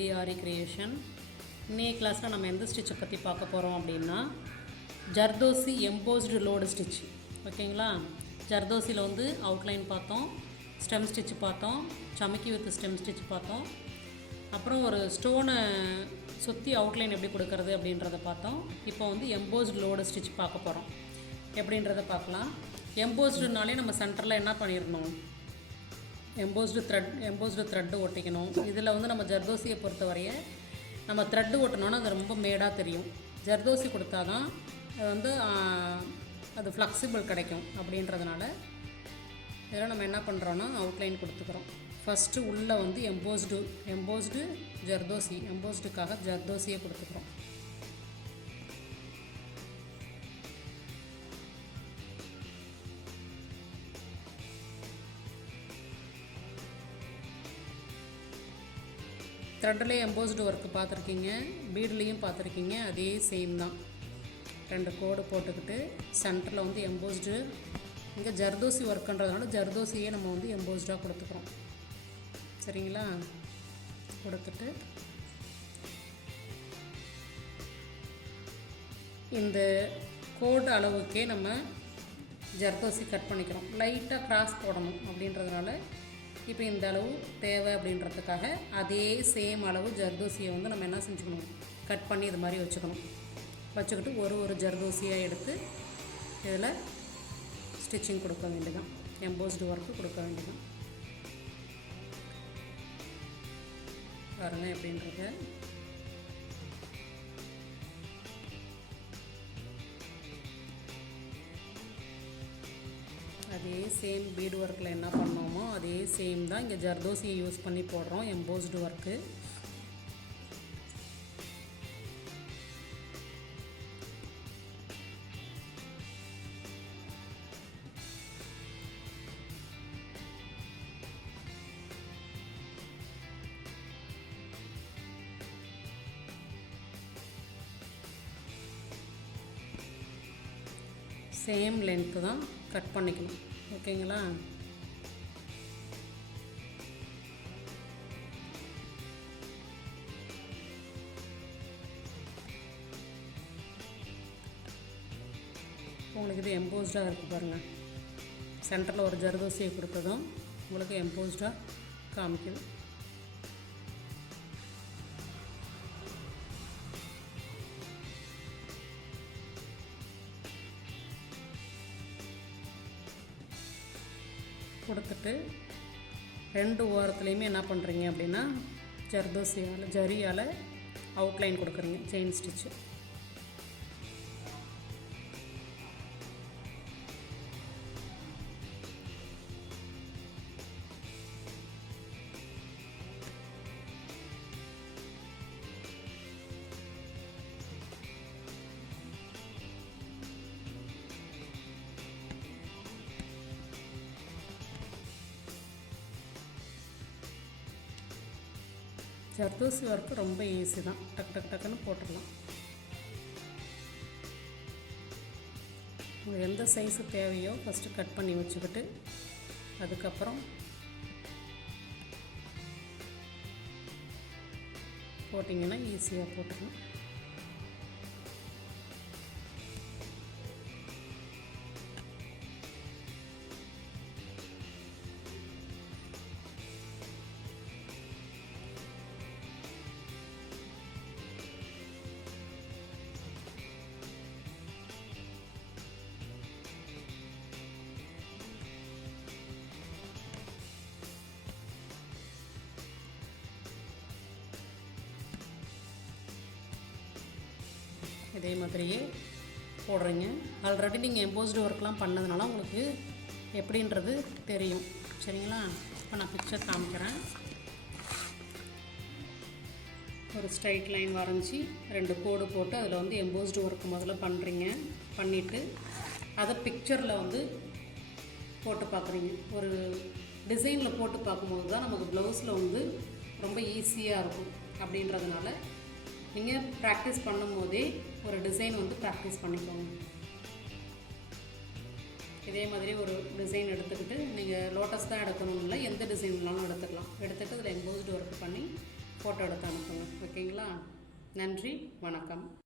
டிடிஆர்இ creation. இன்னைய கிளாஸில் நம்ம எந்த ஸ்டிச்சை பற்றி பார்க்க போகிறோம் அப்படின்னா ஜர்தோசி எம்போஸ்டு லோடு ஸ்டிச். ஓகேங்களா? ஜர்தோசியில் வந்து அவுட்லைன் பார்த்தோம், ஸ்டெம் ஸ்டிச் பார்த்தோம், சமைக்கி வித் ஸ்டெம் ஸ்டிச் பார்த்தோம், அப்புறம் ஒரு ஸ்டோனை சுற்றி அவுட்லைன் எப்படி கொடுக்கறது அப்படின்றத பார்த்தோம். இப்போ வந்து எம்போஸ்டு லோடு ஸ்டிச் பார்க்க போகிறோம். எப்படின்றத பார்க்கலாம். எம்போஸ்டுனாலே நம்ம சென்டரில் என்ன பண்ணிடணும், எம்போஸ்டு த்ரெட்டு ஒட்டிக்கணும். இதில் வந்து நம்ம ஜர்தோசியை பொறுத்தவரைய நம்ம த்ரெட்டு ஒட்டினோன்னா அது ரொம்ப மேடாக தெரியும். ஜர்தோசி கொடுத்தா தான் அது வந்து அது ஃப்ளெக்சிபிள் கிடைக்கும். அப்படின்றதுனால இதில் நம்ம என்ன பண்ணுறோன்னா அவுட்லைன் கொடுத்துக்கிறோம். ஃபஸ்ட்டு உள்ளே வந்து எம்போஸ்டு ஜர்தோசி, எம்போஸ்டுக்காக ஜர்தோசியை கொடுத்துக்கிறோம். த்ரெட்லேயே எம்போஸ்டு ஒர்க்கு பார்த்துருக்கீங்க, பீட்லேயும் பார்த்துருக்கீங்க. அதே சேம் தான். 2 கோடு போட்டுக்கிட்டு சென்டரில் வந்து எம்போஸ்டு, இங்கே ஜர்தோசி ஒர்க்குன்றதுனால ஜர்தோசியே நம்ம வந்து எம்போஸ்டாக கொடுத்துக்கிறோம். சரிங்களா? கொடுத்துட்டு இந்த கோடு அளவுக்கே நம்ம ஜர்தோசி கட் பண்ணிக்கிறோம். லைட்டாக கிராஸ் போடணும் அப்படின்றதுனால இப்போ இந்த அளவு தேவை. அப்படின்றதுக்காக அதே சேம் அளவு ஜர்தோசியை வந்து நம்ம என்ன செஞ்சுக்கணும், கட் பண்ணி இது மாதிரி வச்சுக்கிட்டு ஒரு ஜர்தோசியாக எடுத்து இதில் ஸ்டிச்சிங் கொடுக்க வேண்டியதான், எம்போஸ்டு ஒர்க்கு கொடுக்க வேண்டியதான். பாருங்கள் எப்படின்றது. அதே சேம் பீடு ஒர்க்கில் என்ன பண்ணோமோ அதே சேம் தான் இங்கே ஜர்தோசியை யூஸ் பண்ணி போடுறோம் எம்போஸ்டு ஒர்க்கு. சேம் லென்த்து தான் கட் பண்ணிக்கணும். ஓகேங்களா? உங்களுக்கு இது எம்போஸ்டாக இருக்குது பாருங்கள். சென்டரில் ஒரு ஜர்தோசியை கொடுத்ததும் உங்களுக்கு எம்போஸ்டாக காமிக்குது. கொடுத்துட்டு 2 ஓரத்துலேயுமே என்ன பண்ணுறீங்க அப்படின்னா ஜரியால் அவுட்லைன் கொடுக்குறீங்க, செயின் ஸ்டிச்சு. ஜர்தோசி ஒர்க்கு ரொம்ப ஈஸி தான், டக்குன்னு போட்டுடலாம். உங்களுக்கு எந்த சைஸு தேவையோ ஃபஸ்ட்டு கட் பண்ணி வச்சுக்கிட்டு அதுக்கப்புறம் போட்டிங்கன்னா ஈஸியாக போட்டுக்கலாம். இதே மாதிரியே போடுறீங்க. ஆல்ரெடி நீங்கள் எம்போஸ்டு ஒர்க்லாம் பண்ணதுனால உங்களுக்கு எப்படின்றது தெரியும். சரிங்களா? இப்போ நான் பிக்சர் காமிக்கிறேன். ஒரு ஸ்ட்ரைட் லைன் வரைஞ்சி 2 கோடு போட்டு அதில் வந்து எம்போஸ்டு ஒர்க் முதல்ல பண்ணுறீங்க. பண்ணிவிட்டு அதை பிக்சரில் வந்து போட்டு பார்க்குறீங்க. ஒரு டிசைனில் போட்டு பார்க்கும்போது தான் நமக்கு ப்ளவுஸில் வந்து ரொம்ப ஈஸியாக இருக்கும். அப்படின்றதுனால நீங்கள் ப்ராக்டிஸ் பண்ணும் போதே ஒரு டிசைன் வந்து ப்ராக்டிஸ் பண்ணிக்கோங்க. இதே மாதிரி ஒரு டிசைன் எடுத்துக்கிட்டு நீங்கள் லோட்டஸ் தான் எடுக்கணும் இல்லை, எந்த டிசைன் வேணாலும் எடுத்துக்கலாம். எடுத்துகிட்டு அதில் எம்போஸ்டு ஒர்க் பண்ணி ஃபோட்டோ எடுத்து அனுப்புங்க. ஓகேங்களா? நன்றி, வணக்கம்.